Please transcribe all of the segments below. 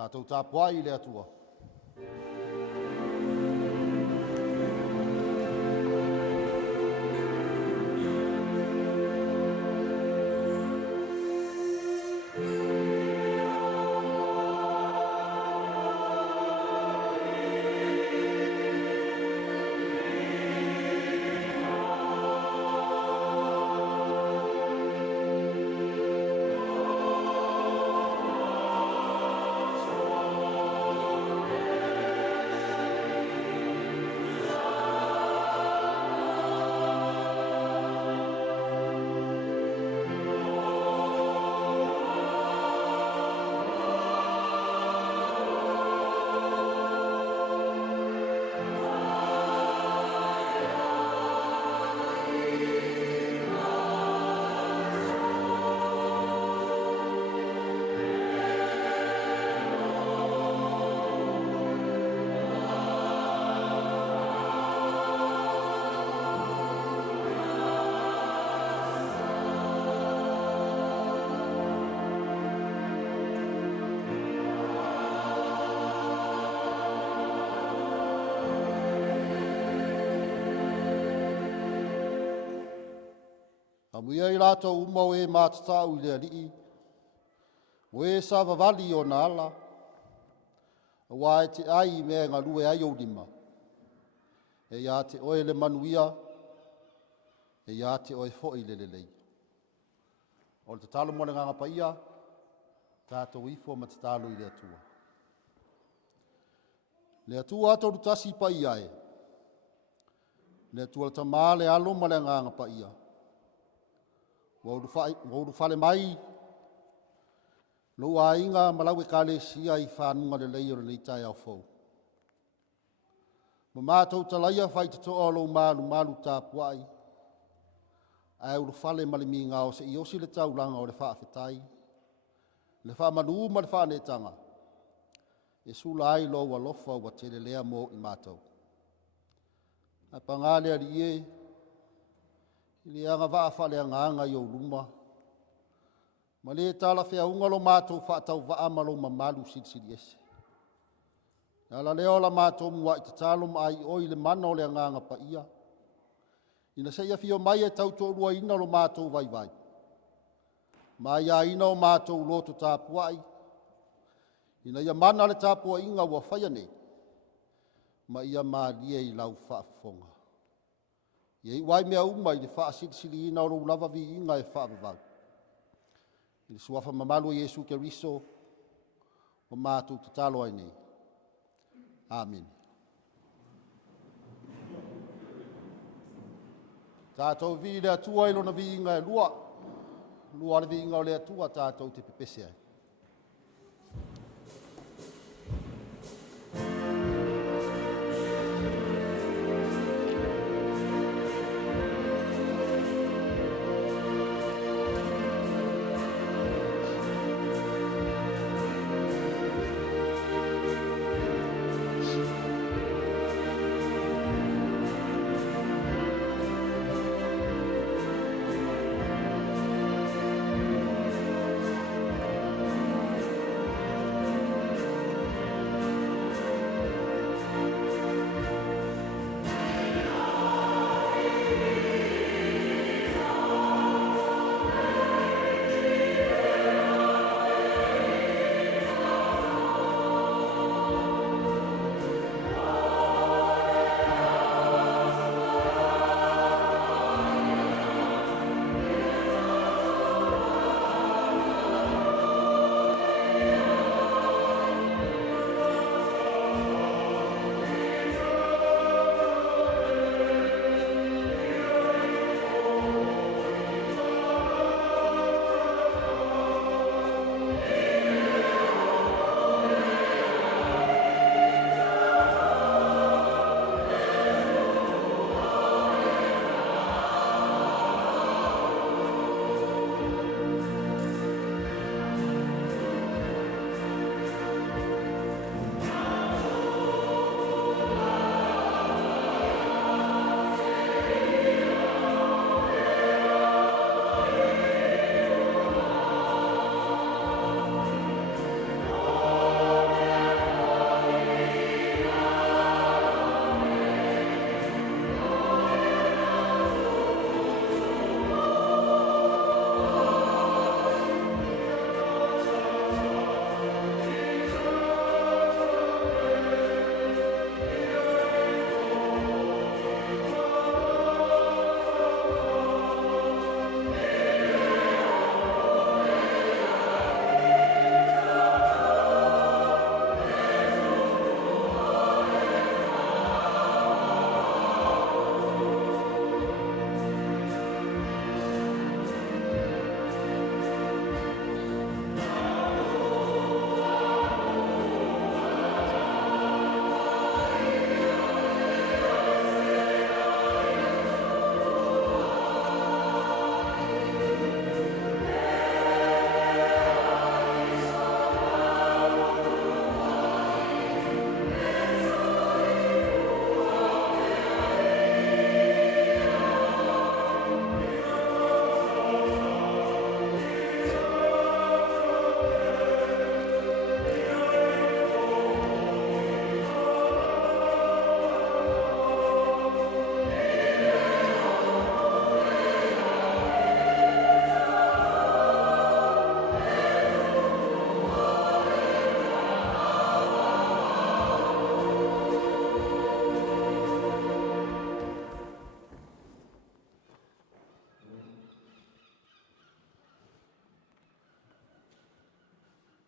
Tātou tāpua I le atua. Muia I rātou umau e mātatau I le ali'i. O e sa vavali o nā ala. Wa e te ai mea ngā lue ai o lima. E ia te oe le manuia. E ia te oe fo'i le lelei. O le tatalo mo le nganga paia. Tātou ifo ma tatalo I le atua. Le atua ato rutasi paia e. Le atua le tamā le alo ma le nganga paia. Waudu fale mai, lo a inga malawe kale sia I whanunga le leio le leitai au fau. Ma mātou talaia Faitoto'a lo malu tāpuai. Ai uru fale malimi ngā o se I osi le taulanga o le whaafetai. Le whaamanu ma le whaanetanga. E sula ai lo wa lofa wa te lea mo I mātou. A pangale ali e, Ili anga waa whale anga I o luma. Ma le tala whea unga lo mātou whaatau waa malo ma malu siri ese. Ala leo la mātou mua I te talo ma ai oi le mana o le anga pa ia. Ina seia fio mai e tau tō rua ina lo mātou vai. Ma ia ina o mātou loto tāpuai. Ina ia mana le tāpua inga ua whaia nei. Ma ia maa lia I lau whaafonga. Ia wai mea uma I le wha siri ina o rou lava vi inga e wha vavau. I le suafa mamalu Yesu ke riso o Matū te talo ai nei. Amen. Tātou vi le atua I lona vi inga e lua. Lua le vi inga o le atua tātou te pepese ai.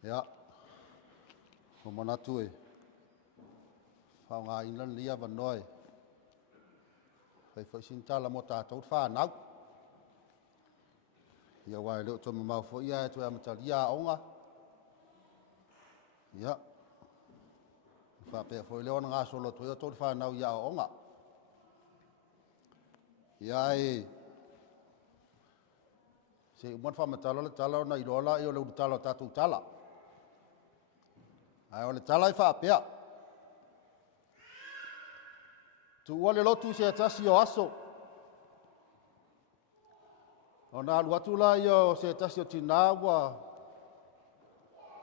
Ya. O Manatu e. Whaonga ilan lia vanoi. Whai sintala mo tātou whanau. Ia wai leo tō mamau fo ia e tu amatari ia onga. Ya. Whapea fo leo na ngā solo tu ia tō whanau ia onga. Ia e. Se uman whamatala le tala na irola i o leu tala tātou tala. Ai o le tala i whapea. Tu Ueligitone lotu se atasi o aso. O nā alu la i o se atasi o tina ua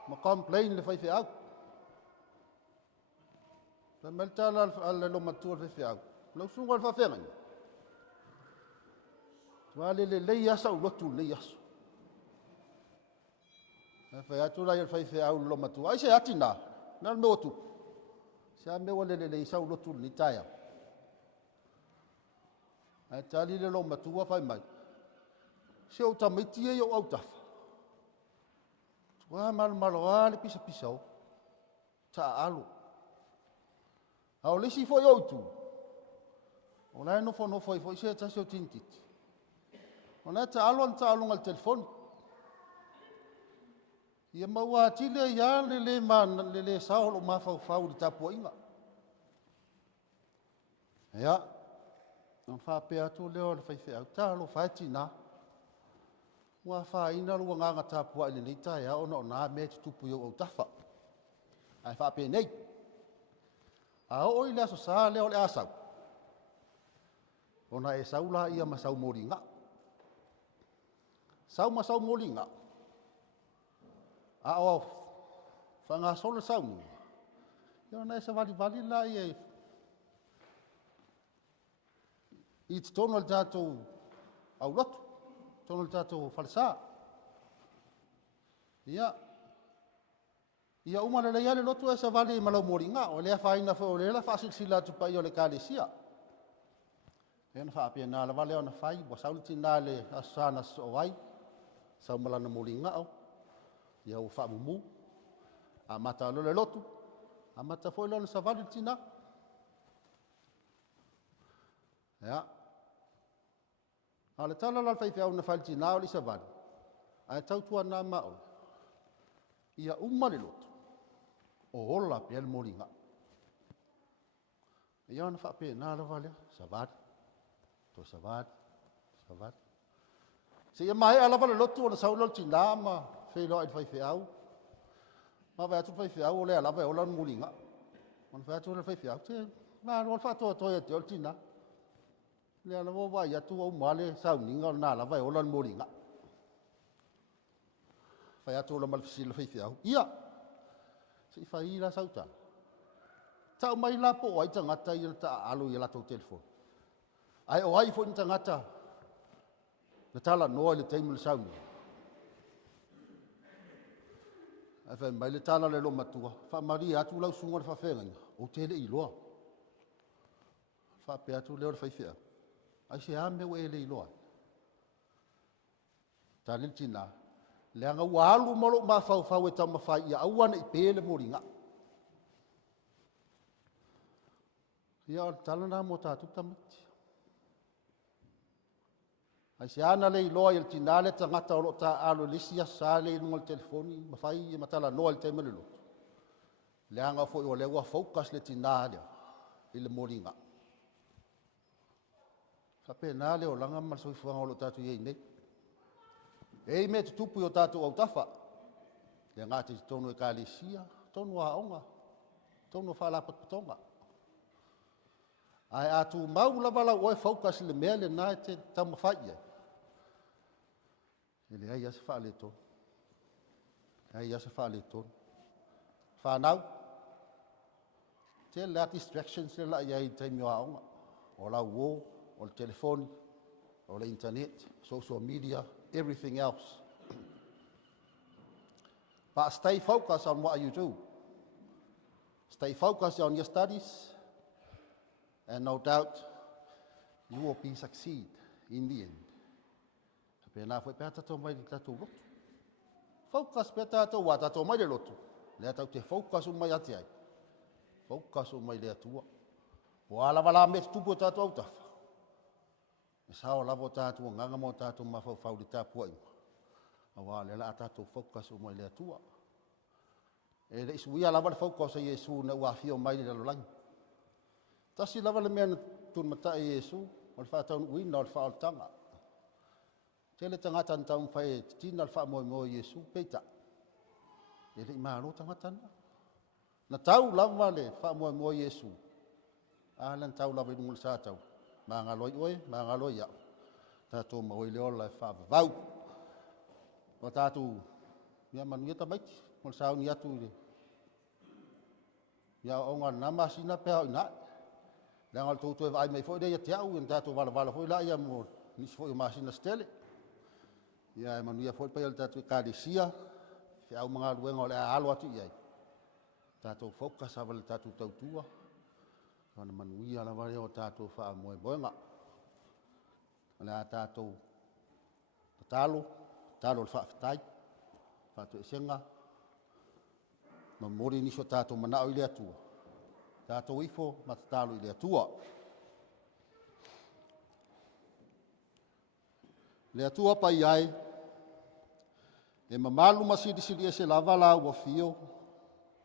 ma complain le whaiwhi au. Le meltala le lo matua le whaiwhi au. Lau sunga le whawhengai. Tua le lei asa u lotu lei aso. E whai atu la i le whaiwhi au lo matua. Ai se atina, nā me otu. Se a mewa le lei sa u lotu ni taia. Ai tali le lo matua whai mai. Se o tamiti e o au tafa. Tua malo le pisa pisa o. Ta alo. Au lesi foi outu. O lai no foi se tasi o tintiti. O lai ta alo ngal telefoni. Ia maua atile ia le sao lo mafau di tapu inga. Ia. Ang whapea tu leo le whaiwhi au talo whaitina. Ua whaina lua nganga tapua ili nei tae o na me te tupu i au tafa. Ai whapea nei. A o i le Aso Sā leo le asau. Ona e saula ia masau moringa. Sau masau moringa. A o whanga solo sauni. Ia ona e sa vali la i e i te tono le tātou au lotu, tono le tātou whalesa. Ia umana le iale lotu e sa vali i malau moringa, o lea whaina o lea whaasilsila tupai o le kālesia. E na whaapia nā la vale o na whai, wa sauliti nā le Aso Sā na so wai, sau malana moringa au, ia o whaamumu, a mata lo le lotu, a mata fo ilo na sa vali tina. Ia. Ale tala la whaiwhi au na whaiti nā o li sa vali. Ai tautua nā mao. Ia umare lotu. O hola pe al moringa. Ia na whape nā la vali. Sa vali. To sa vali. Se ia mai ala vali lotu o na saulol ti nā ma whailo ai whaiwhi au. Ma vai atu whaiwhi au o le ala vai o lan moringa. Ma vai atu le whaiwhi au. Te nā roa whatoa toia te ol ti nā. Le ala wa ia tu o male Sauniga na la vai o lan moringa. Fai atu la malfisila fai au. Ia. Si fai la sauta. Tau mai la po ai tangata i ta alo i la tau telefon. Ai o ai fo ni tangata. Na tala no le taimul Sauni. Ai fai mai le tala le lo matua. Fa mari atu la sunga fa fenga. O tele i loa. Fa pe atu le fai fai. Ai se ame o ele iloa. Tānil tina. Le anga walu molo mawhau e tama whai ia awana i pēle moringa. Ia o talana mo tātu tamiti. Ai se ana le iloa il tina le tangata o lo ta alo lisia sa le inunga le telefoni mawhai i matala noa le teimele lotu. Le anga fo i o le ua focus le tina lea i le moringa. Kape nā leo langa masoi fuanga o lo tātu iei nei. Ei me te tupu o tātu au tafa. Le ngāti tonu e kālesia, tonu a onga, tonu a whalapat patonga. Ai atu mau lavala oe faukas le mea le nā te tama whaia. Ele ai asa whaale tonu. Ai asa whaale tonu. Whanau. Te la distractions le la iei taimi o a onga. O la uo. On the telephone, on the internet, social media, everything else. But stay focused on what you do. Stay focused on your studies, and no doubt you will succeed in the end. Pena foi perto to mai tatu lotu. Focus pe tātou wā tātou mai le lotu. Lea tau te focus o mai ate ai. Focus o mai le atua. O ala wala me tupu tātou au tafa. Me sao lavo tātou nganga mo tātou mawhau le tāpua ima. Awa le la tātou focus o mai le atua. E le isu ia lava le focus a Yesu na ua fio mai le lalolangi. Tasi lava le mea na tun mata e Yesu, o le whātau uina o le whaoltanga. Tele tangata na taun whae tina le wha moe Yesu, peita. E le imaro tangata na. Na tau lava le wha moe Yesu. Alan tau lava i nungul sātau. Mā ngaloi oe, mā ngaloi iau. Tātou maoi le ola e wha vau. O tātou, mea manuia maiti, mo le sao ni atu le. Ia onga nama sina pēhau ina. Lea ngal tōtu e vai mai fōi reia te au, en tātou wala fōi la ia mo nisi fōi o masina stele. Ia e manuia fōi pai al tātou e kādesia, fe au mga luenga o le alo atu iai. Tātou focus awa le tātou tautua. Wana manuia la wale o tātou wha moe moenga. Lea tātou talo le wha fitai, tātou e senga. Ma mori niso tātou manao i le atua. Tātou ifo, ma tatalo i le atua. Le atua pa iai, e mamalu masiri e se lava la ua fio,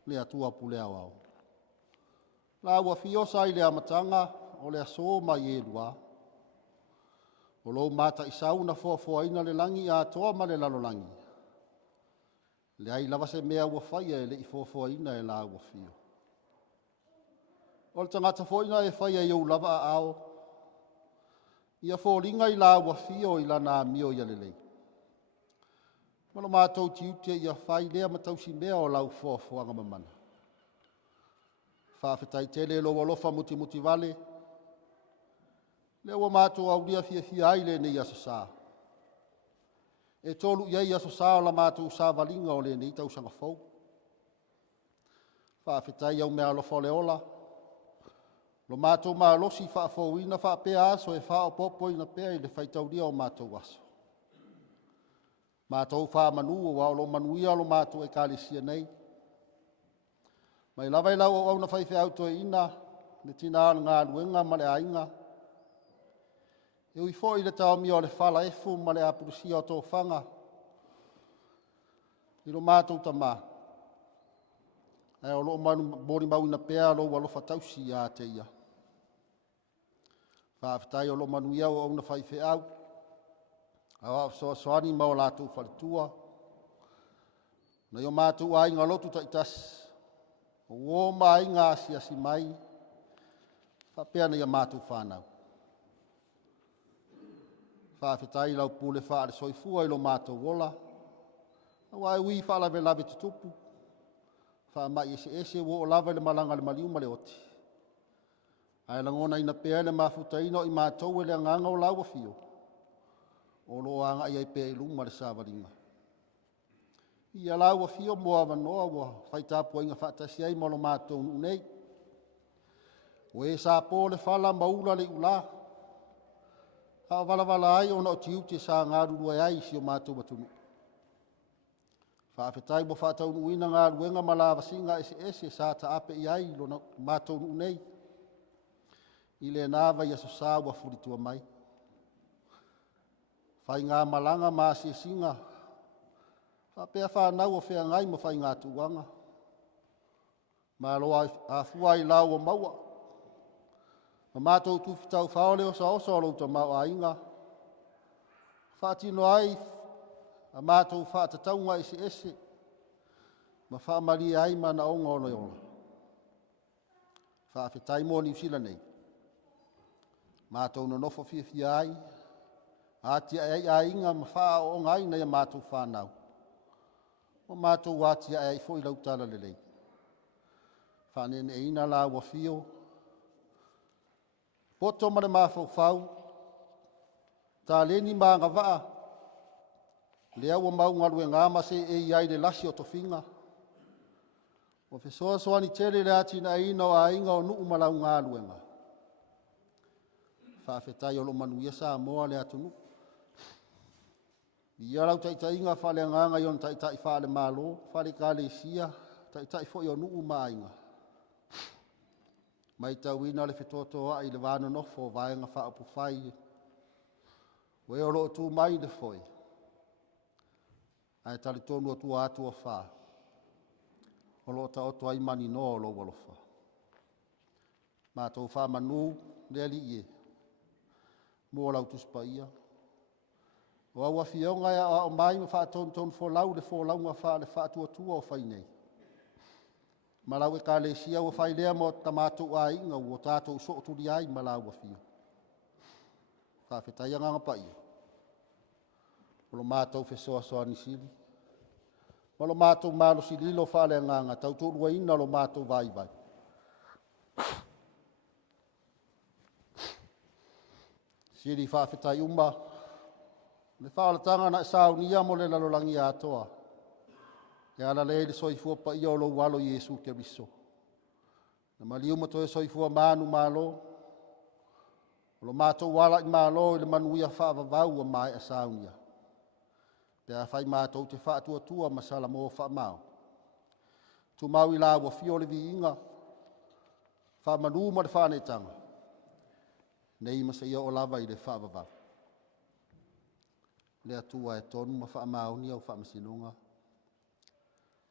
le atua Pulega Aoao. La ua fio sa i le amatanga, o le aso ma i elua. O lo mata i sauna foaina le langi a toa ma le lalolangi. Le ai lava se mea ua whaia e le i foaina e la ua fio. O le tangata foaina e whaia i au lava a ao. Ia fōringa i la ua fio i lana mio i alelei. Malo mātou tiutia ia whai lea matausi mea o lau foafoanga mamana. Whawhetai tele lo walofa muti vale. Lea ua mātou au lia fia ai nei Aso Sā. E tolu iai Aso Sā o la Mātū Sā valinga o le nei tausanga fau. Whawhetai au mea alofa o le ola. Lo mātou maa losi whaafouina whaapea aso e whaopopo ina pea i le whaitauria o mātou aso. Mātou whaamanu o wao lo manuia lo mātou e kālesia nei. Mai lava i lau au na whaiwhi auto e ina, ne tina ngā luenga ma le ainga. E ui fo i le tau mi o le whala efu ma le apurusia o tō whanga. I lo mātou tamā. E o lo mori mau ina pēa lo walofa tausi a te ia. Whaafitai o lo manuia o na whaiwhi au. Awa soani ma o lātou whalitua. Na i o mātou a inga lotu taitasi. O o mai ngā asiasi mai. Whapea na i a mātou whanau. Whawhetai lau pule whaare soifua i lo mātou wola. Awa e ui whaalawe lawe tutupu. Whaamai ese wo o lawe le malanga le maliuma le oti. Ai langona ina pea le mafutaina i mātou e le anganga o laua fio. O lo anga i pea i luma le sāwaringa. Ia laua fio moa wanoa wa whaitapua inga whaatasi ai mo lo mātou unei. O e sāpō le whala maula le ula. Ha wala ai ona o tiuti sa ngā rurua ai si o mātou matunu. Whaafetai mo whaatau nuina ngā ruenga malawasinga ese sa ta ape i ai lo mātou unei. I le nāwa i Aso Sā ua furitua mai. Whai ngā malanga māsi singa. Whapea whanau o whea ngai mo whai ngā tuanga. Māloa a fua i lau o maua. Ma mātou tūwhitau whaole o sa oso o louta mau a inga. Whaatino ai, a mātou whaatataunga ese. Ma whaamari ai mana onga ono i ola. Whaafetai mō Niusila nei. Mātou no nofo fia ai. Ātia ai a inga ma whaa o ngai nei a mātou whanau. O mātou wātia ai fo i lautala lelei. Whanene e ina la ua fio. Poto mare mawhau, tā leni mā ngā waa. Lea ua mau ngaru e ngā mase e iai le lasi o tofinga. O whesoa soani tere le atina e ina o a inga o nuu malau ngā luenga. Whawhetai o lo manuia sa moa le atu nuu. Ia lau taʻitaʻiga faaleagaga i ona taʻitaʻi faalemālo faaleikalesia taʻitaʻi foʻi o nuu mainga. Mai tauina o le fetotoʻaʻi i le vanonofo o vaega faapufai ua e o loo tumai le foʻi ae talitonu o tua atu o fā o loo taoto ai maninoa o lou alofa. Matou faamanū le alii e mo lau tusipaia o auafioga e aʻoaʻo mai ma faatonutonu folau le folauga fa le faatuatua o fai nei. Ma lau ekalesia ua fai lea mo tamatou aiga ua tatou so o tuli ai ma lauafio. Faafetai agaga paia o lo matou fesoasoani sili ma lo matou malosililo faaleagaga tautoʻuluaina o lo matou vaivai. Sili faafetai uma le faalataga na e saunia mo le lalolagi atoa e ala lē le soifua paia o lou alo Iesu Keriso. Na maliu ma toe soifua manu malo o lo matou ala i malo i le manuia faavavau ua mae a saunia. Pea fai matou te faatuatua ma salamo faamao. Tumau i lauafio o le viiga faamanū ma le faaneetaga nei ma seia o lava i le faavavau. Le atua e tonu ma faamaoni au faamasinoga.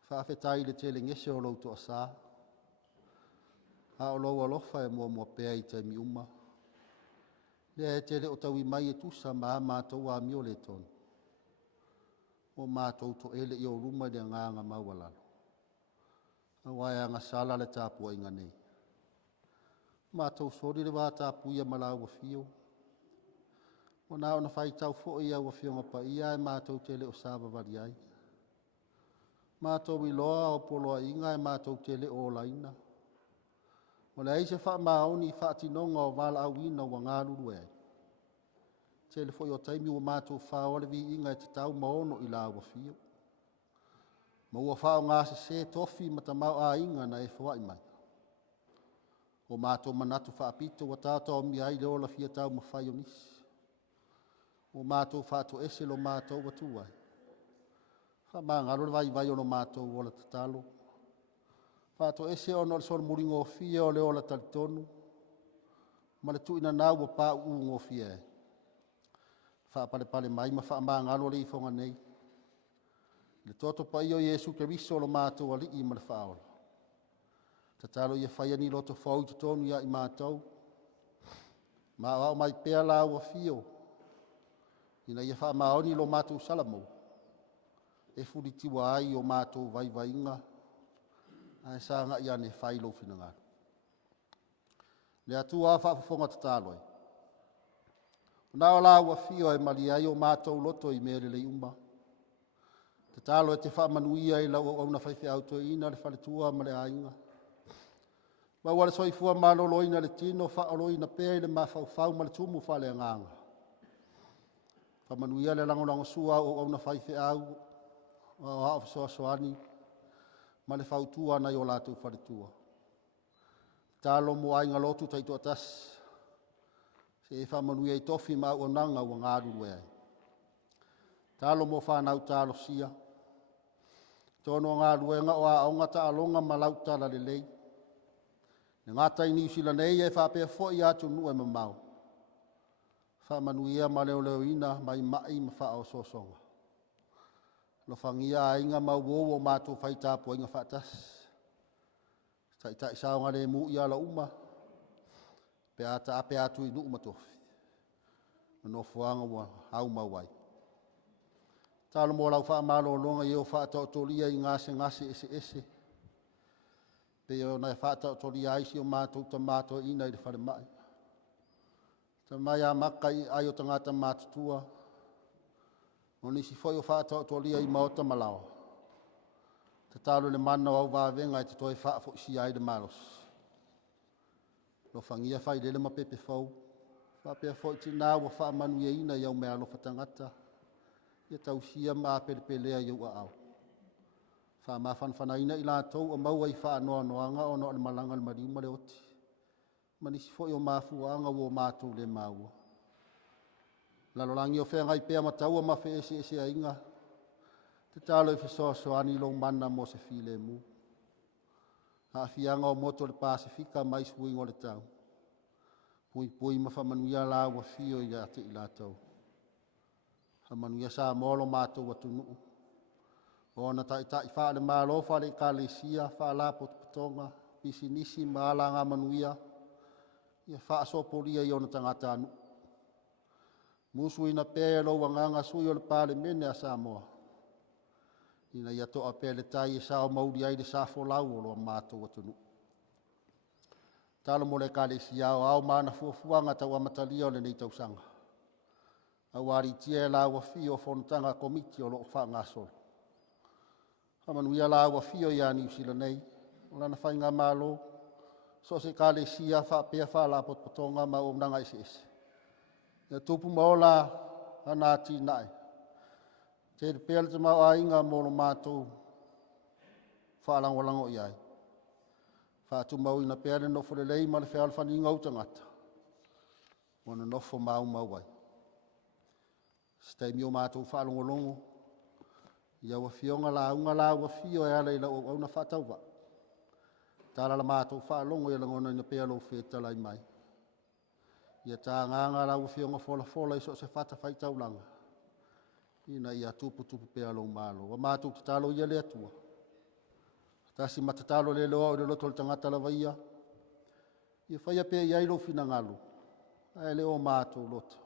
Faafetai le telegese o lou Aso Sā a o lou alofa e muamua pea i taimi uma. Lea e tele o taui mai e tusa ma matou amio le tonu. O matou toʻele i o luma i le agaga maualalo. Aua e agasala le tapuaiga nei. Matou soli le vatapuia ma lauafio. Ona ona faitau foʻi auafioga paia e matou tele o sa vavali ai. Matou iloa o poloaiga e matou tele o olaina. O le ai se faamaoni i faatinoga o valaauina ua galulu e ai. Tele foʻi o taimi ua matou fao le viiga e tatau ma ono i lauafio. Ma ua faaaogā sesē tofi ma tamao aiga na e foaʻi mai. O matou manatu faapito ua tataomia ai le olafia tau mafai o nisi. O matou faatoʻese lo matou atu ai. Faamagalo le vaivai o lo matou ola tatalo. Faatoʻese ona o le solomurigofia o le ola talitonu ma le tuuinanau ua pauugofia e. Faapalepale mai ma faamagalo le ifoga nei. Le toto paia o Iesu Keriso o lo matou alii ma le faaola. Tatalo ia faia ni loto fau totonu ia i matou. Ma aoaʻo mai pea lauafio ina ia faamaoni lo matou salamou. E fulitiua ai o matou vaivaiga ae sagaʻi ane fai lou finagalo. Le atua a faafofoga tatalo ai. Ona o lauafio e mali ai o matou loto i mea lelei uma. Tatalo e te faamanuia i lau auauna faifeautoeina le faletua ma le aiga. Ma ua le soifua malōlōina le tino faaoloina pea i le mafaufau ma le tumu faaleagaga. Faamanuia le lagolago sua o auauna faifeau o aʻo fesoasoani ma le fautua ana i o latou faletua. Talo mo aiga lotu taitoʻa tasi se e faamanuia i tofi ma auaunaga ua galulu e ai. Talo mo fanau talosia tono o galuega o aʻoga taaloga ma lau tala lelei. Le ngata i Niusila nei e whapea fo'i atu nuu e mamau. Whamanuia ma leoleoina mai mai ma whaososonga. Lo whangia a inga mauou o mātou whaitapu inga whaatas. Tai saonga le mu i ala uma. Pe ata ape atu i nuu matofi. No fuanga wa hau mawai. Talo mo lau whaamalo longa i o whaatotolia i ngase ese. Pe o nai whaatotolia aisi o mātou ta mātou ina i le whare mai. Ta mai a maka i ai o tangata mātutua. O nisi foi o whaatotolia i maota malawa. Te talo le mana o au vāwenga i te toi whaafo isi ai le malos. Lo whangia whai lele ma pepe fau. Whapea foi tina wa whaamanu ia ina i au mea lo whatangata. Ia tausia ma pelepelea i au au. Whamawhanwhanaina i lātou o maua i whaanoa noanga o no le malanga le mariuma le oti. Manisi foi o mafuanga o mātou le maua. Lalolangi o whenga i pēr mataua ma whe ese a inga. Te talo i whesoasoani lo mana mo se while mu. Ha whianga o moto le Pasifika mai suingo le tau. Pui ma whamanuia la ua whio i ate i la tau. Whamanuia sa molo Mātū Autu nuu. Ona tai whaale Malo, whaale Kalesia, whaala Potonga, pisi nisi maala ngā manuia. Ia whaasoporia i ona tangata anu. Musu ina pēe lo wanganga sui o le pāle mene a Samoa. Ina ia toa pēle tai e sao mauri ai le safo lau o loa Mātū Autu nuu. Talo mo le Kalesia o au mana fuafuanga tau amatalia o le nei tausanga. Awari tia e la ua fio fonutanga komiti o loo wha ngā solo. Hamanuia la ua fio ia Niusila nei, o lana whainga Malo, so se Kalesia wha pēa wha la Potonga ma o mnanga ese. Ia tupu maola ana tīnae. Te pēa le te mau a inga molo Mātū wha langolango i ai. Wha tu mau ina pēa le nofo le lei ma le whea alwhani inga utangata. Mona nofo mau ai. Stei mio Mātū wha longolongo. Ia ua fionga la unga la ua fio e ala i la au na whatau wa. Tala la Mātū wha longo i langona ina pēa lo whetala i mai. Ia tā nganga la ua fionga fola i so se whata whaitau langa. Ina ia tupu pēa lo Malo. Wa Mātū te talo ia le atua. Tasi matatalo le loa o le loto le tangata la vaia. Ia whaia pēa iai lo fina ngalu. Ai le o Mātū loto.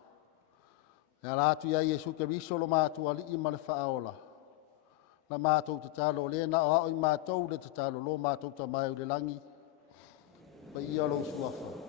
Ia rātu ia Iesu ke riso lo Mātū ali i ma le whaaola. La Mātū te talo le na o hao i Mātū le te talo lo Mātū ta mai o le langi. Pa ia lo suafa.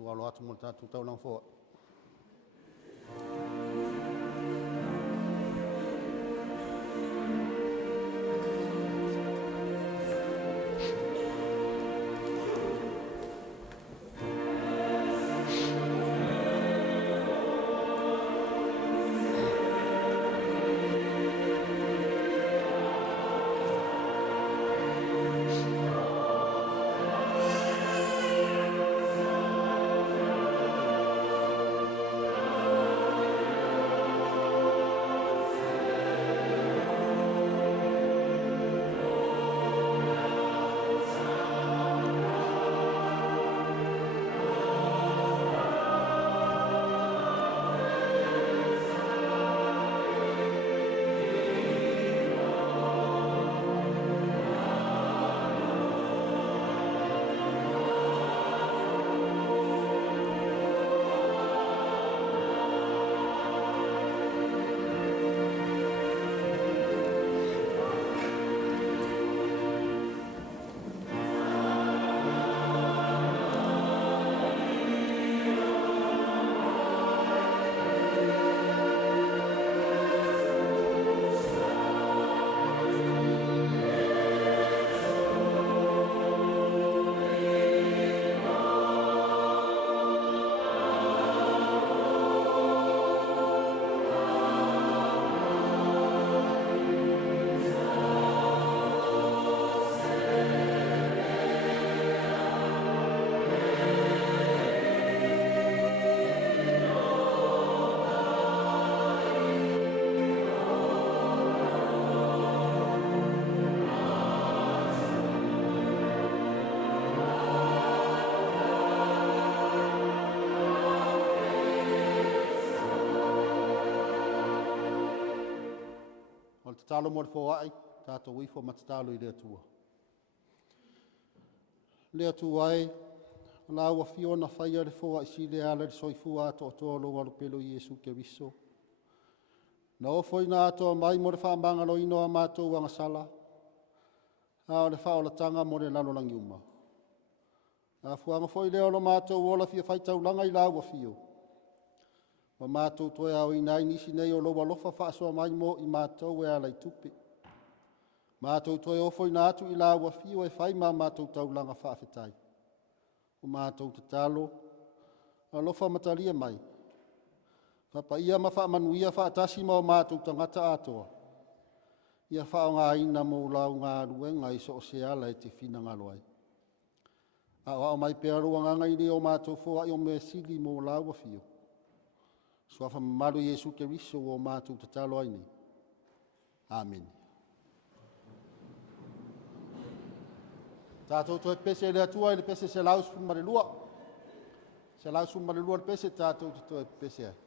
Tu alo atu mo tatu tau lang fo. Talo mo le foai, tato wifo matatalo i le atua. Le atua ai, la ua fiona whaia le foai si le ala le soifua ato o tolo walu pelo i Iesu ke viso. Na o foi na atoa mai mo le whaambanga lo ino a mātou wanga sala. A o le whaolatanga mo le lanolangi uma. A fuanga foi leo lo mātou ola fia whaitaulanga i laua fio. Ma mātou toe au inai nisi nei o loa lofa whaasoa mai mo i mātou e alai tupe. Mātou toi o foi na atu i laua fio e whai ma mātou taulanga whaafetai. O mātou te talo, a lofa mataria mai. Papa ia ma whaamanuia whaatasi ma o mātou tangata atoa. Ia whao ngā ina mō lau ngā ruenga i so o se ala e te whina ngaloai. A o mai pēra ruanganga i leo mātou fōa i o me sili mō lau a fio. Suafa maru Jesu Keriso o mātou te talo aini. Amen. Tātou toi pese le atua i le pese se laus fu marelua. Se laus fu marelua le pese tātou toi pese ai.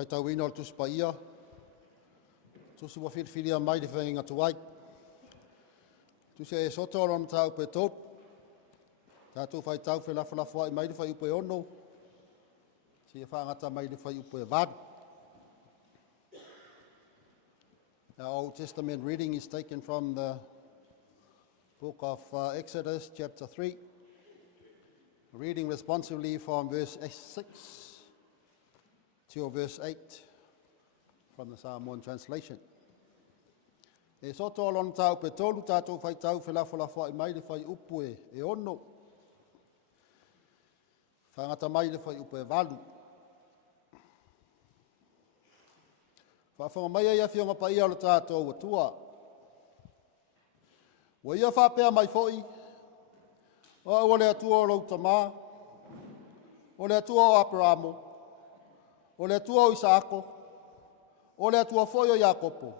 whaitauina o le tusi paia. Tusi wa whiriwhiria mai le whainga tuai. Tusi e soto o lona tau pe tot. Tātou whaitau whelafalafu ai mai le whai upe ono. Si e whaangata mai le whai upe vādu. Our Old Testament reading is taken from the book of Exodus, chapter 3. Reading responsively from verse 6 to verse 8 from the Psalm 1 translation. E soto o lona tau pe tolu tātou whaitau whelafalafu ai mai le whai upe e ono. Whaangata mai le whai upe valu. Whawhanga mai ai awhionga pa ia o le tātou atua. Wa ia whapea mai foi. O le atua o Lautama. O le atua o Abramo. O le atua o Isaako. O le atua foi o Iakopo.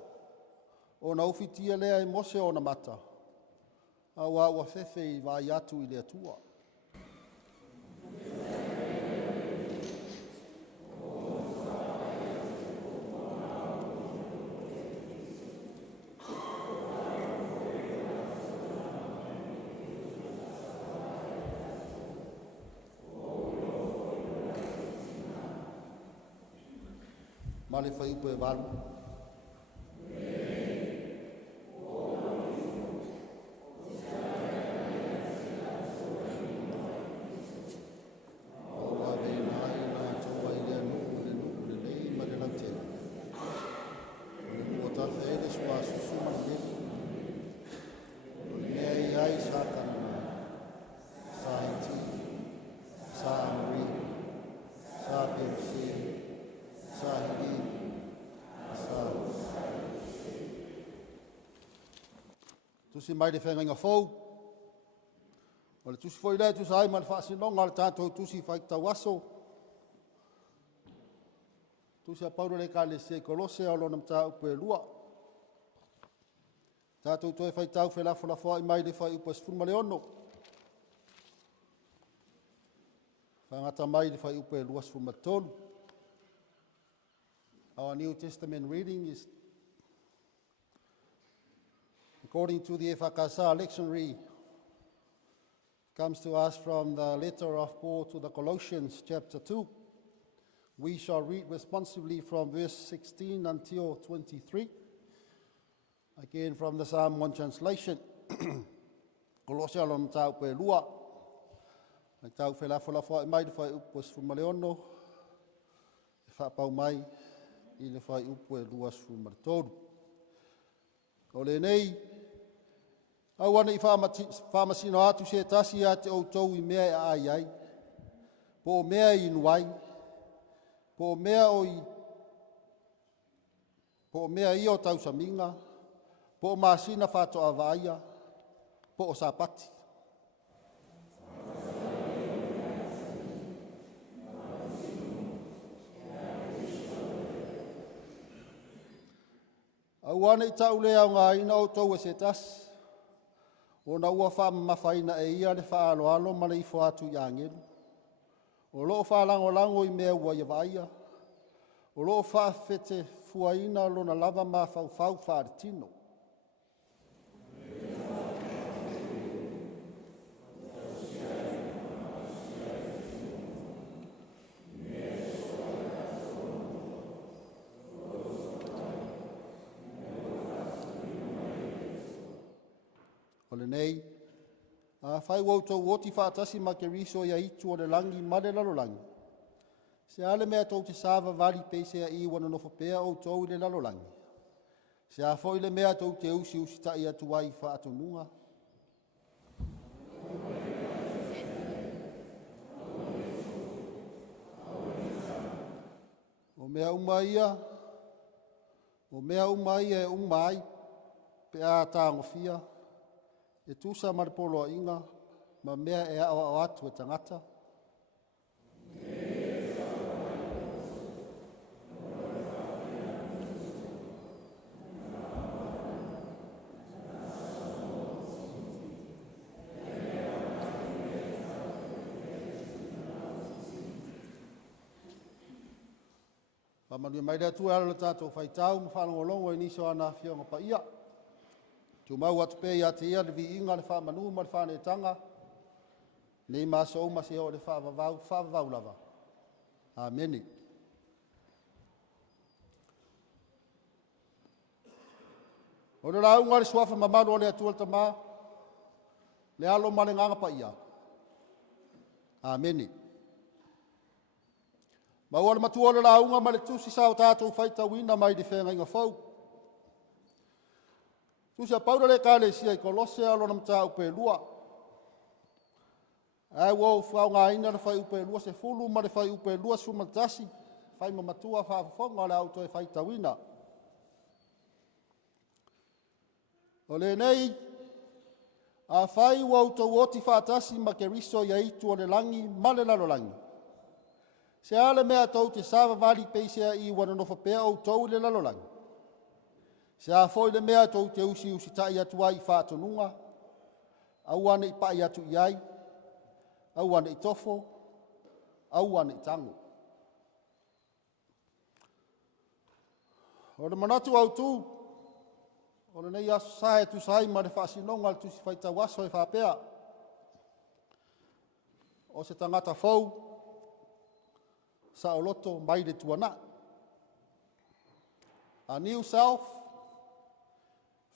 O na ufitia lea i mose o na mata. A ua fefe i vai atu i le atua. Ma le whai upe walu. Tusi mai le whenga fau. O le tusi foi lea tusi ai ma le whaasinonga le tātou tusi whaitau aso. Tusi a paura le ka le se kolose o lona mta upe lua. Tātou toi whaitau whelafolafoa i mai le whai upe sifurma le ono. Whangata mai le whai upe lua sifurma tolu. Our New Testament reading is according to the EFKS lectionary, comes to us from the letter of Paul to the Colossians, chapter 2. We shall read responsively from verse 16 until 23. Again from the Psalm 1 translation. Colossia lon tau pe lua. Mai tau whelafolafoa i mai le whai upu sifuma le ono. E whapau mai i le whai upu e lua sifuma le tolu. O le nei, au ana i whamasino atu se tasi a te outou i mea e ai ai. Po o mea i nuai. Po o mea i o tau saminga. Po o masina whatoa vaia. Po o sapati. Au ana i tau lea o ngā ina outou e se tasi. O na ua whamawhaina e ia le whaaloalo ma le ifo atu i angelu. O loo whalango i mea ua ia vaia. O loo whawhete fuaina lona lava ma whau wharetino. O le nei, a whai wautou oti whaatasi ma ke riso ia itu o le langi ma le lalolangi. Se ale mea tau te sāwa wari peisea i wana nofo pēa o tau i le lalolangi. Se a fo i le mea tau te usi tai atu ai whaatonunga. O mea umaia e umai pe a tāngo fia. E tusa maripolo inga, ma mea e ao atu e tangata. Pamanui mai lea tua ala tātou whaitau, ma whanongolongo i niso ana whionga pa ia. Tu mau atu pe ia te ia le vi inga le whamanu ma le whanetanga. Nei maso o masi o le whavavau lava. Ameni. O le raunga le suafa mamanu o le atua le tama, le alo ma le nganga pa ia. Ameni. Ma o le matua o le raunga ma le tusi sao tātou whaitau ina mai di whenga inga whau. Tusi a paura le kāle sia i kolose alo na mta upe lua. Ai wau whau ngā ina le whai upe lua se fulu ma le whai upe lua sumatasi. Whai ma matua whaafonga le auto e whaitau ina. O le nei, a whai wau tau oti whaatasi ma ke riso ia itu o le langi ma le lalo langi. Se ale mea tau te sawa vali peisea i wana nofa pea o tau le lalo langi. Se a foi le mea tau te usi tai atua i whaatonunga, au ane i pai atu iai, au ane i tofo, au ane i tango. O le Manatu Autu, o le nei Aso Sā e tu sai ma le whaasinonga le tusi whaitau aso e whapea. O se tangata fau, sa o loto mai le tuana'i. A new self,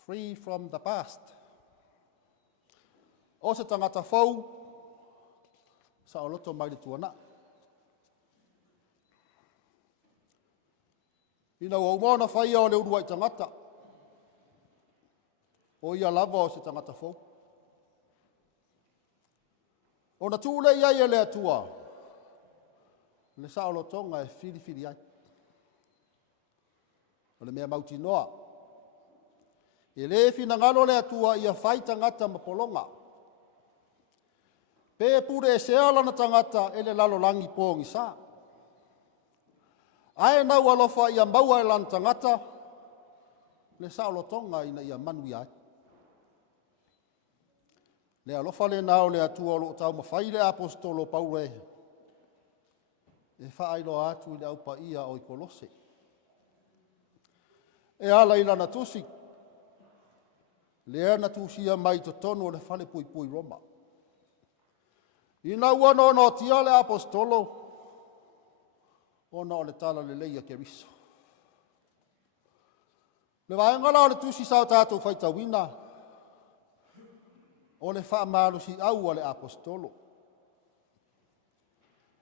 free from the past. O se tangata fau, sa o loto mai le tuana'i. Ina o umona whaia o le urua i tangata. O ia lava o se tangata fau. O na tūle iai e le atua. Le sa o lotonga e whiri ai. O le mea mauti noa. E le fina ngalo le atua ia whai tangata ma polonga. Pe pure e se ala na tangata e le lalo langi pōngi sā. Ae nau alofa ia maua e lan tangata, le sa o lotonga ina ia manu iai. Le alofa le nao le atua o lo tau mawhai le apostolo Paulo e whaailo atu i le Aufa'i o i kolose. E ala ila na tusi. Le ana tusia mai to tono le fale pui Roma. Ina ua no tia le apostolo ona o le tala le leia ke riso. Le vaengala o le tusi sao tātou whaitawina o le whaamalo si au o le apostolo.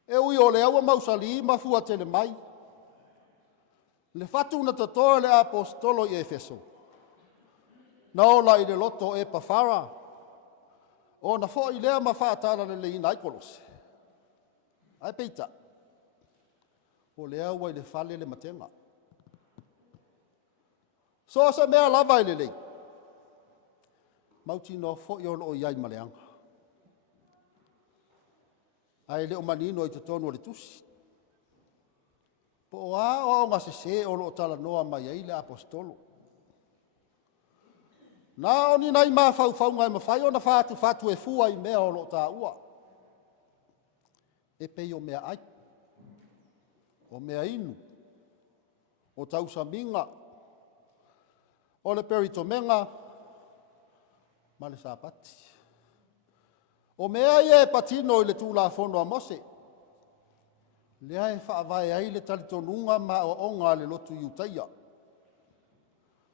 E ui o le aua mausali mafua tele mai. Le fatu na tatoa le apostolo i Efeso. Na ola i le loto e pafara. O na fo i lea mawhaatala le leina ai kolose. Ai peita. O le aua i le fale le matenga. So sa mea lava i le lei. Mauti no fo i ono o iai maleanga. Ai le o manino i te tonu o le tusi. Po o a o ngase se o lo tala noa mai ai le apostolo. Na o ni nai maa fau ngai mawhai o na fatu e fua i mea o lo ta ua. E pei o mea ai. O mea inu. O tausa minga. O le peritomenga. Ma le sapati. O mea ia e patino i le tūla fono a mose. Lea e whaavai ai le talitonunga ma o onga le lotu iutaia.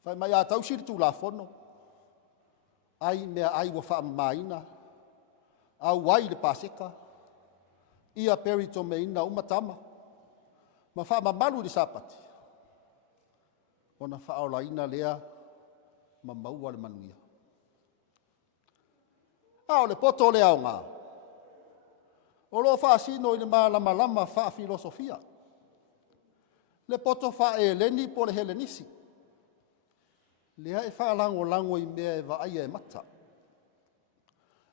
Whai mai a tausi le tūla fono. Ai mea ai wa whaamaina. Au wai le paseka. Ia peritomeina umatama. Ma whaamamalu le sapati. Ona whaolaina lea ma maua le manuia. O le poto le au ngā. O lo whaasino i le malama wha filosofia. Le poto wha e leni po le helenisi. Lea e wha lango i mea e vaia e mata.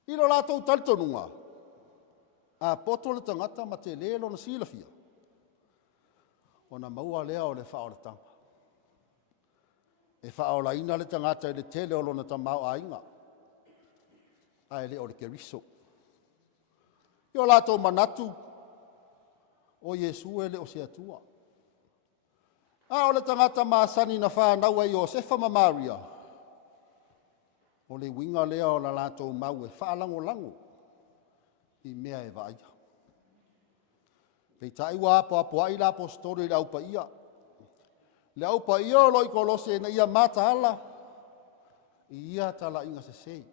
I lo lātou talitonunga. A poto le tangata ma te lelo na silafia. O na maua lea o le wha o le tanga. E wha o la ina le tangata i le tele o lona tamau a inga. Ai le o le keriso. I o lātou manatu o Iesu e le o se atua. A o le tangata maasani na whanau ai o Sefa ma Maria. O le winga lea o la lato mau e whaalango lango. I mea e vaia. Pei tai wa apo ai la apostoli le Aufa'i. Le Aufa'i o loi kolose na ia mata ala. Ia tala inga se sei.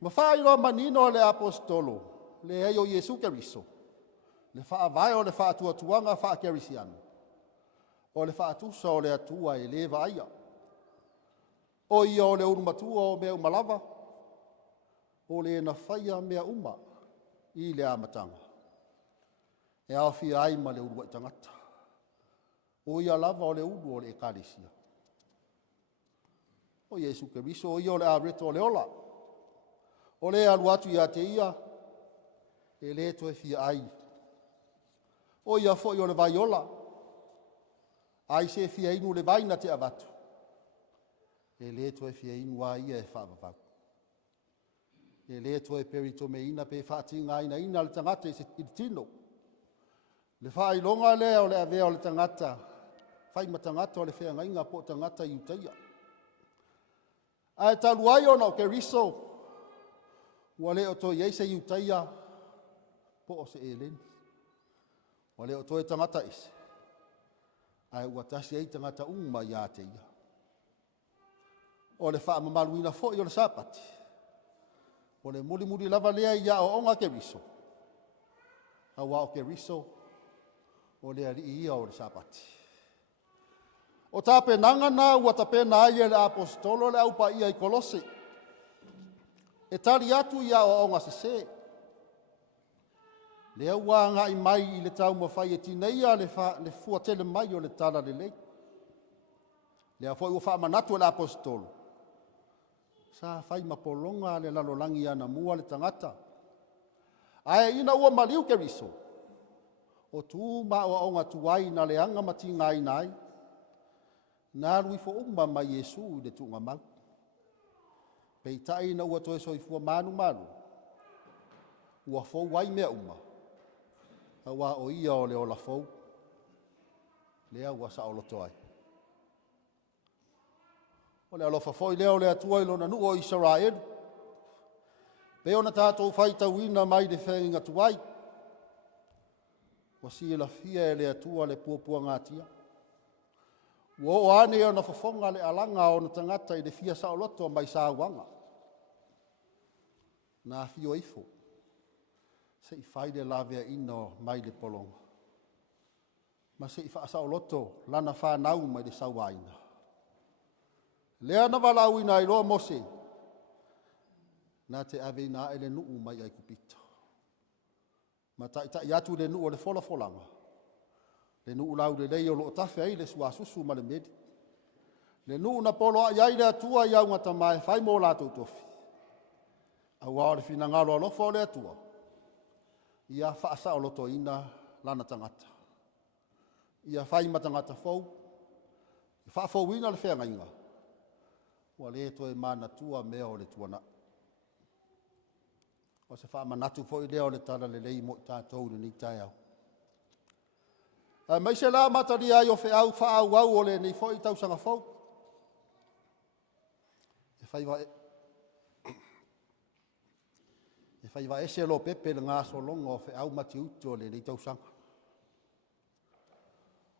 Ma whai roa manino le apostolo. Le ei o Yesu Keriso. Le wha vai o le wha tuanga wha kerisiano. O le wha tusa o le atua e le vaia. O ia o le urumatua o mea umalava. O le na whaia mea uma. I le amatanga. E awhi ai ma le urua i tangata. O ia lava o le uru o le ekalisia. O Yesu Keriso o ia o le areto o le ola. O le aluatu ia te ia. E le to e fia ai. O ia fo i o le vaiola. Ai se fia inu le vaina te avatu. E le to e fia inu a ia e whaavavau. E le to e perito me ina pe whaatinga ina le tangata i se tino. Le whailonga lea o le avea o le tangata. Whaima tangata o le whea ngainga po tangata i utaia. Ai talu ai ona o Keriso. Ua le o to yeise i utaia. Po o se elen. Ua le o to e tangata ise. Ai ua tasi ei tangata uma ia te ia. O le wha mamaluina fo i o le sapati. O le muli lava lea ia o onga Keriso. Awa o Keriso. O le ali ia o le sapati. O tape nangana ua tape na ai le apostolo le Aufa'i i Kolose. E tali atu ia o onga sese. Le ua ngai mai i le tau mawhai e tineia le fuatele mai o le tala le lei. Le a foi ua Manatu le apostolo. Sa fai mapolonga le lalolangi ana mua le tangata. Ae ina ua maliu Keriso. O tu ma o onga tuai na le anga mati ngai nai. Nā rui fo umma ma Yesu le tunga mau. Pei tai na ua toe soifua manu. Ua fo wai mea umma. Awa o ia o le ola fo. Lea ua sa oloto ai. O le alofa foi leo le atua ilo na nu o Israel. Pe ona tātou faitauina mai le whenga tuai. Wa si la fia e le atua le puapua ngātia. Ua o ane o na fafonga le alanga o na tangata i le fia sa oloto mai sa wanga. Nā fio ifo. Se i fai le lavea ino mai le polonga. Ma se i fa sa oloto lana whanau mai le Savaiinaea. Lea na walau ina i roa mose. Nā te ave ina ele nuu mai ai kupito. Ma ta iatu le nuu o le folanga. Le nuu lau le lei o lo tafe ai le suasusu ma le medi. Le nuu na polo a iai le atua iau ngata mai fai mo la tofi. A wao le fina ngalo alofa o le atua. Ia whaasa o loto ina lana tangata. Ia fai matangata fau. Ia fau ina le whenga inga. Ua le to e Manatu mea o le tuana'i. O se wha Manatu fo i lea o le tala le lei mo i tātou ni tai au. Mai se la matari ai o whi au wha au o le nei fo i tausanga fau. E whai wa ese lo pepe le ngā solonga o whi au mati uto o le nei tausanga.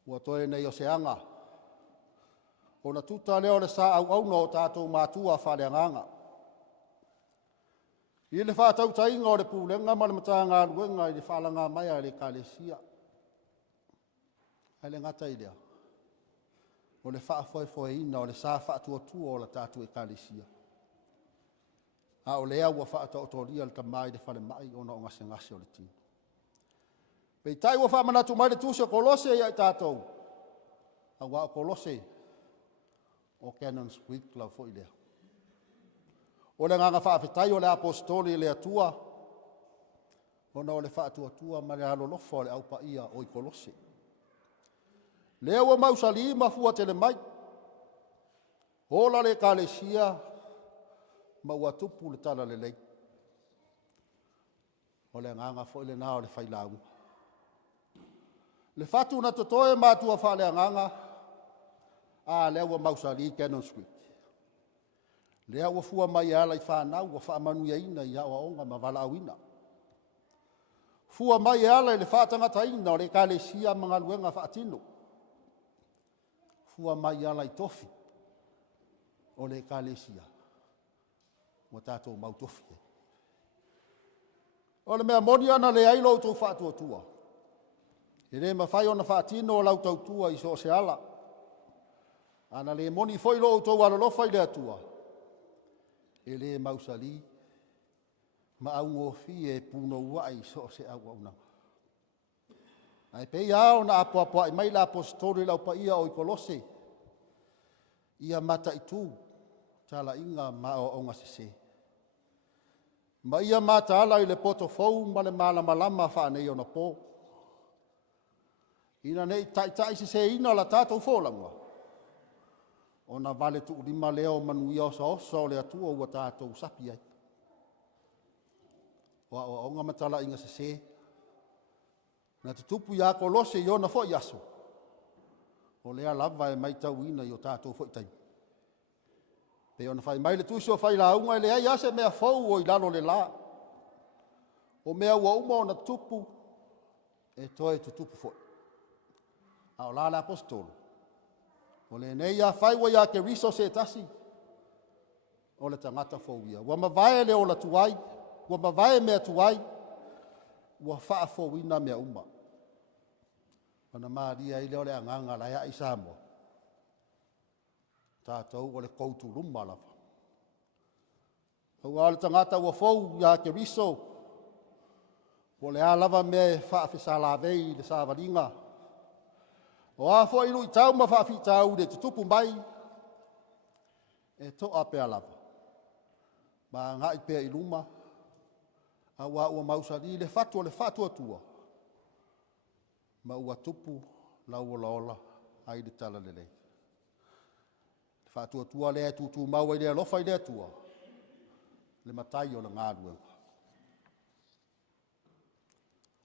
Ua toe nei o se anga. O na tuta leo le sa au no tātou mātua whale anganga. I le whātau tainga o le Pulega ma le matanga luenga i le whalanga mai a le kalesia. Ai le ngata i lea. O le whaafoe ina o le sa whaatuatua o la tātou e kalesia. A o lea ua whaatotoria le tamai le whale mai o na o ngase o le tino. Pei tai ua whamanatu mai le tūsia Kolose i ai tātou. A wa o Kolose o Canons Week lau fo i lea. O le nganga whaafetai o le apostoli le atua. O na o le whaatuatua ma le halolofa o le Aufa'i o i Kolose. Lea ua mausalima fua tele mai. Ola le kalesia ma ua tupu le tala le lei. O le nganga fo i le nā o le whailaunga. Le fatu na totoe mātua whaaleanganga, a lea ua mausari Cannon Street. Lea ua fua mai ala I whanau, ua whaamanuia ina I Aoaonga ma wala awina. Fua mai ala I le whaatangata ina o le kalesia mga luenga whaatino. Fua mai ala I tofi o le kalesia. Mo tātou mau tofi. O le mea moni ana le ailo tau whaatua tua. E le mawhai ona whaatino o lau tau tua I so se ala. Ana le moni foilo o tau alolofa I le atua. E le mausali. Ma au ngofi e puno uai so se au au. Ai pei ao na apo I mai la apostoli lau pa ia o I kolose. Ia mata I tu. Tala inga ma o onga sese. Ma ia mata ala I le poto fau ma le malama whanei ona po. Ina nei tai se ina la tātou fōlangua. Ona vale tu lima leo manuia osa o le atua ua tātou sapi ai. Wa o onga matala inga se. Na te tupu ia kolose I ona fo I aso. O lea lava e mai tau ina I o tātou fo I tai. Pe ona fai mai le tusi o fai la unga I le ai ase mea fau o I lalo le la. O mea ua uma o na tupu e toe tu tupu fo. A o la le apostolo. O le nei a fai wa ia ke riso se tasi. O le tangata fo ia. Wa mawae le o la tuai. Wa mawae mea tuai. Wa faa fo wina mea uma. Wana maaria I leo le anganga la ia I Samoa. Tātou o le koutu luma lava. Hau le tangata ua fau ia ke riso. O le a lava me faa fisa la vei le sāwaringa. O a fo ilu I tau ma faa fi tau le tutupu mai. E toa pea lava. Ma ngai pea I luma. A ua mausari le fatu atua. Ma ua tupu la ua laola ai le tala lelei. Fatu atua le tutu maua I le alofa I le atua. Le matai o le ngālua.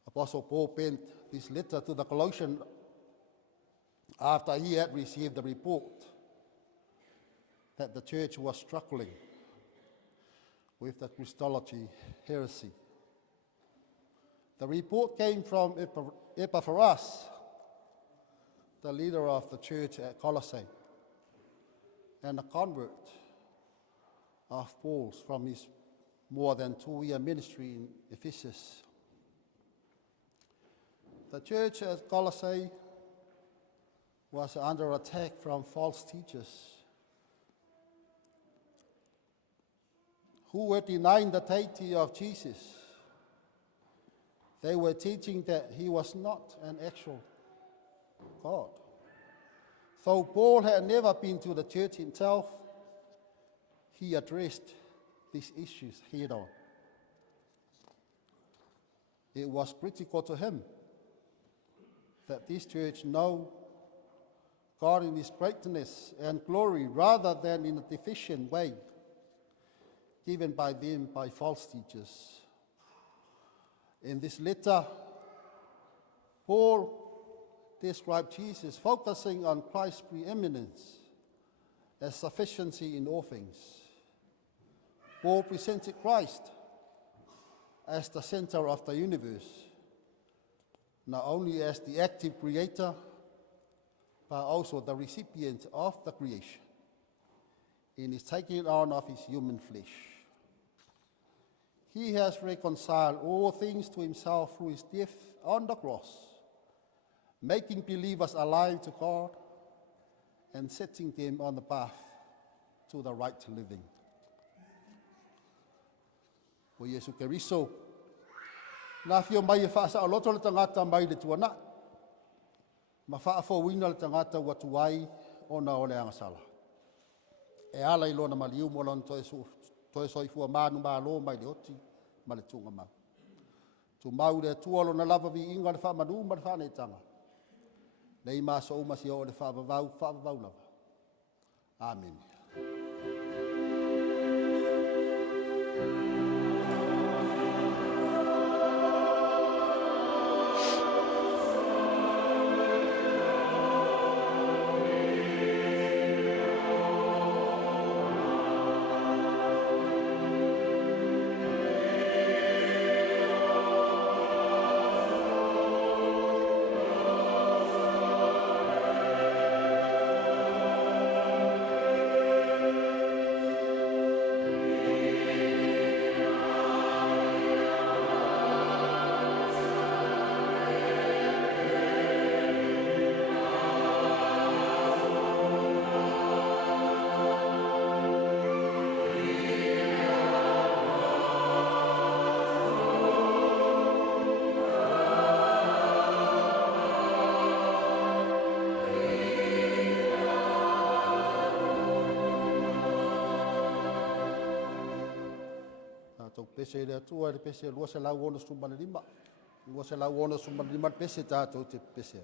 Apostle Paul penned this letter to the Colossians after he had received the report that the church was struggling with the Christology heresy. The report came from Epaphroditus, the leader of the church at Colossae, and a convert of Paul's from his more than 2-year ministry in Ephesus. The church at Colossae was under attack from false teachers who were denying the deity of Jesus. They were teaching that he was not an actual God. Though Paul had never been to the church himself, he addressed these issues head on. It was critical to him that this church know God in His greatness and glory rather than in a deficient way given by them by false teachers. In this letter, Paul described Jesus focusing on Christ's preeminence as sufficiency in all things. Paul presented Christ as the center of the universe, not only as the active creator, but also the recipient of the creation in his taking on of his human flesh. He has reconciled all things to himself through his death on the cross, making believers alive to God and setting them on the path to the right living. O Yesu Keriso, na fio mai e whaasa o loto le tangata mai le tuana'i. Ma whaafowina le tangata ua tuai o na o le angasala. E ala ilo na maliu mo lon toe soifua manu malo mai le oti ma le tunga mau. Tu mau le tuolo na lava vi inga le whamanu ma le whanetanga. Nei maso umasi o le whaavavau lava. Amen. tātou pese le atua, le pese lua se lau ona sumana lima. Lua se lau ona sumana lima pese tātou te pese.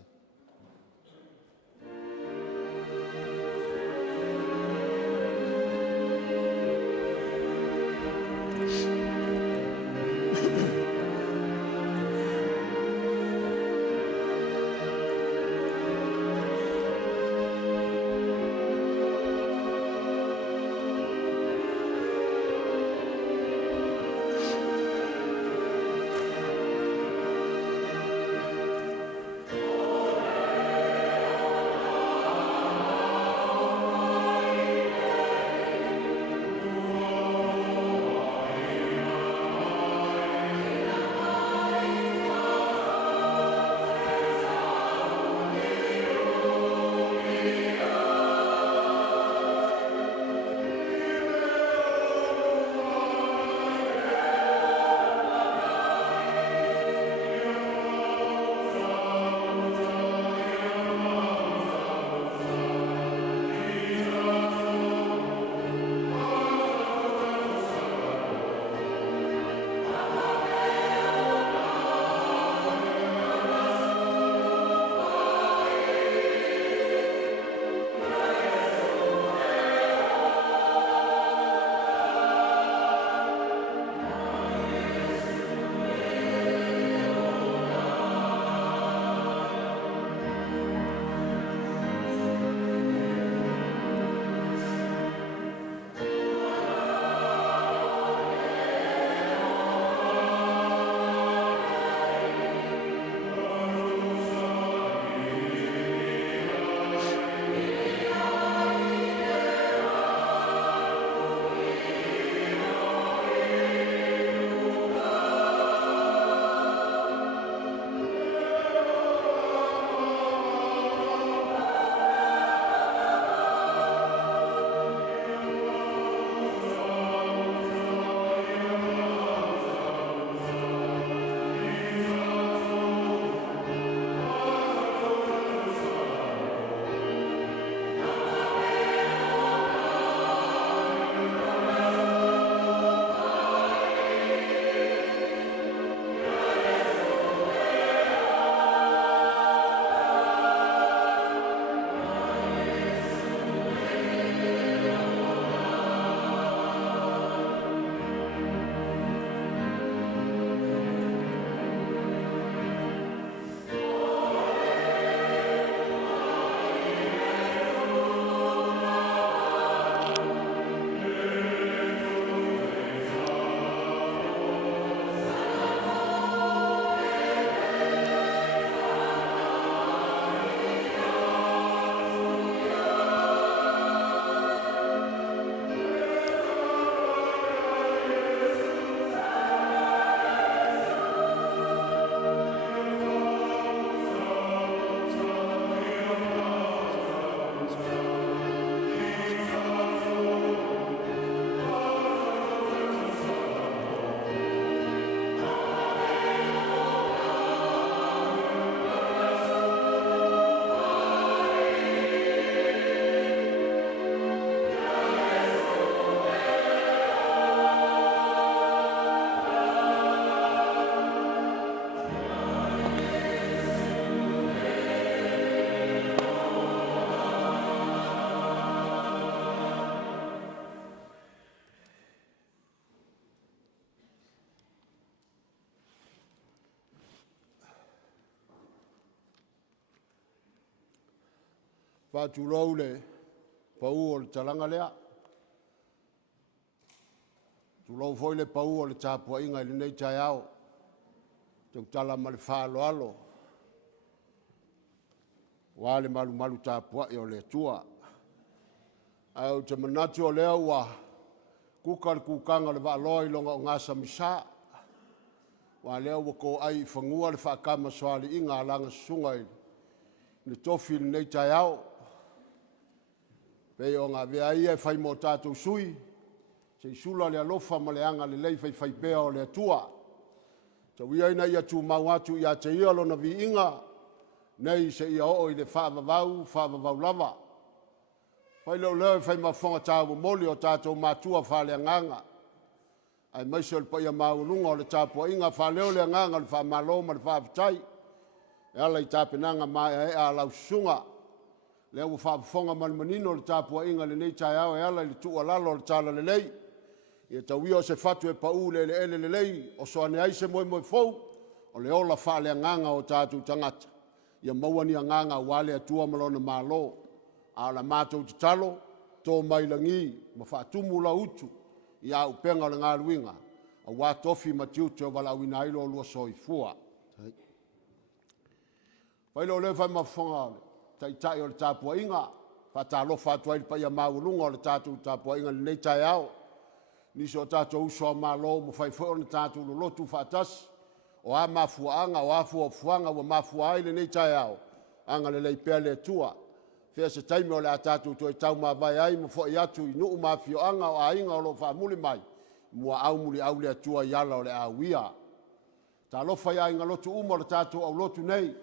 Whātūrou le pau o le talanga lea. Tūrou foi le pau o le tāpua inga i nei tai ao. Tau tala ma le whāloalo. Wā le malu malu tāpua i o le tua. Au te manatu o lea ua kuka le kukanga le waaloi longa o ngasa misa. Wā lea ua ko ai whangua le whaakama soali inga alanga sungai. Le tofi nei tai ao. Pei o ngā vea ia whai mo tātou sui. Se sula le alofa ma le anga le lei whai pea o le atua. Tau ia ina ia tū mau atu ia te ia lona vi inga. Nei se ia o i le whaavavau lava. Whai leo leo whai mawhonga tāua moli o tātou mātua whale anganga. ai mai se le paia maulunga o le tāpua inga whaleo le nganga le whamalo ma le whaafitai. E ala i tāpenanga mai e a lau sunga. Le au whaafonga manmanino le tāpua inga le nei tai au e ala i le tua lalo le tāla le lei. Ia tauia o se fatu e pau le ele le lei o soane ai se moe moe fou o le ola whaale nganga o tātou tangata. Ia mauani a nganga wale atua malona malo a la mātou te talo tō mailangi ma whaatumu la utu i au penga le ngā luinga a wātofi ma tiutu o wala wina ilo lua soi fua. Whailo le whai mawhanga tai tai o le tāpua inga whatalo whatua ili pa ia maulunga o le tātou tāpua inga le nei tai au. Nisi o tātou usua malo mo whai whai o le tātou lo lotu whaatasi o a mafuanga o a fuanga o mafua ai le nei tai au. Anga le leipea le tua. Fea se taime o le a tātou to e tau mawai ai mo fo i atu i nuu mafio anga o a inga o lo whaamuli mai. Mua au muli au le atua i ala o le a wia. Tā lofa ia inga lotu uma o le tātou au lotu nei.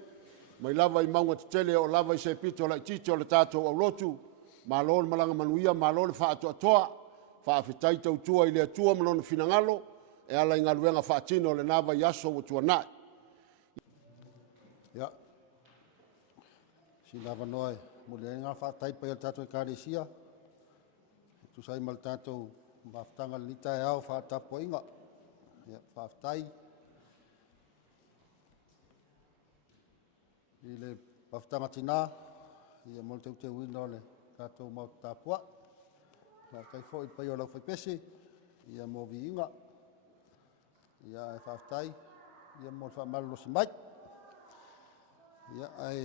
Mai lava i maunga te tele o lava i se pito o la tito o le tātou au lotu. Malo le malanga manuia, malo le whaatoto'a. Whaafetai tau tua i le atua malona finangalo. E ala inga luenga whaatino le nava i aso o tuana'i. Ia. Si lava noe. Mule ngā whaatai pai al tātou e kāresia. Tu sai mal tātou mawhtanga le nita e au whaatapo inga. Ia, whaatai. I le mawhtanga tina. Ia mol tau te wina le tātou mau tāpua. Whaatai fo i pai o lau whaipesi. Ia mō vi inga. Ia e whaatai. Ia mol whaamalo si mai. Ia ai...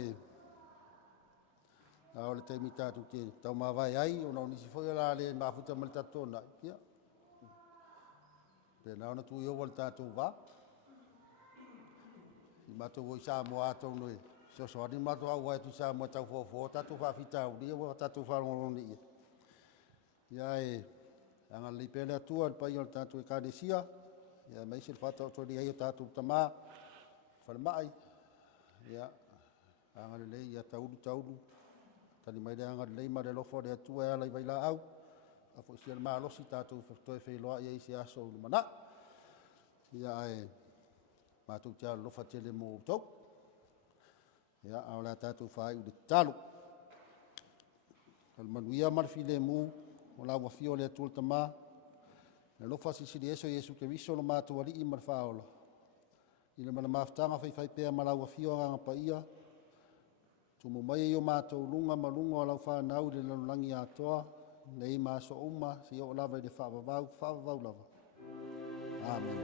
Nā le teimi tātou te tau mawai ai, o nau nisi foi ala le mafuta mali tātou na. Ia. Pena ona tu iwa le tātou wā. I mātou voi sā mua ātou noi. So soani mātou au wai tu sā mua tau fōfō, tātou whawhita au ria, wa tātou whanongoni ia. Ia e, anga li pēlea tua, le pai o le tātou e kādesia. Ia meisi le whātau tori ai o tātou tamā. Whale mai. Ia. Anga le lei, ia tauru. Tani mai le anga lei ma le lofo le atua e ala i waila au. A fo isi al maalosi tātou whaktoe whailoa i eisi aso o lumana. Ia e mātou tia lofa tele mō tau. Ia au la tātou whai u le talo. Al manuia marfi le mū o la wafio le atua tamā. Le lofa sisi le eso Jesu ke riso lo mātou ali i marwhaola. I le mana maftanga whai pēa ma la wafio anga pa ia. Tumu mai o mātou lunga malunga o lau whanau le lanulangi atoa, nei māso uma, si o lava i le whaavavau lava. Amen.